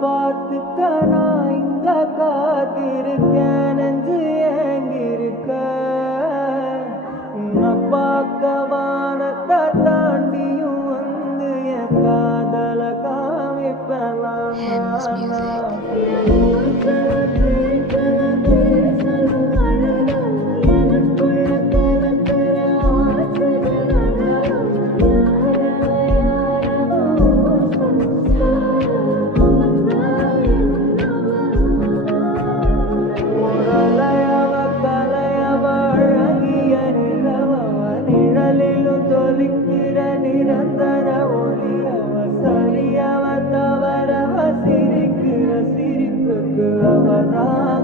பார்த்துக்க நான் இங்க காத்திருக்கேன் நெஞ்சு ஏங்கிருக்க உன்னை பார்க்க வானத்தை தாண்டியும் வந்து என் காதல காமிப்பலாம் நிரந்தர ஒளியவ சரியவ தவறவ சிரிக்கிற சிரிப்புக்கு அவதான்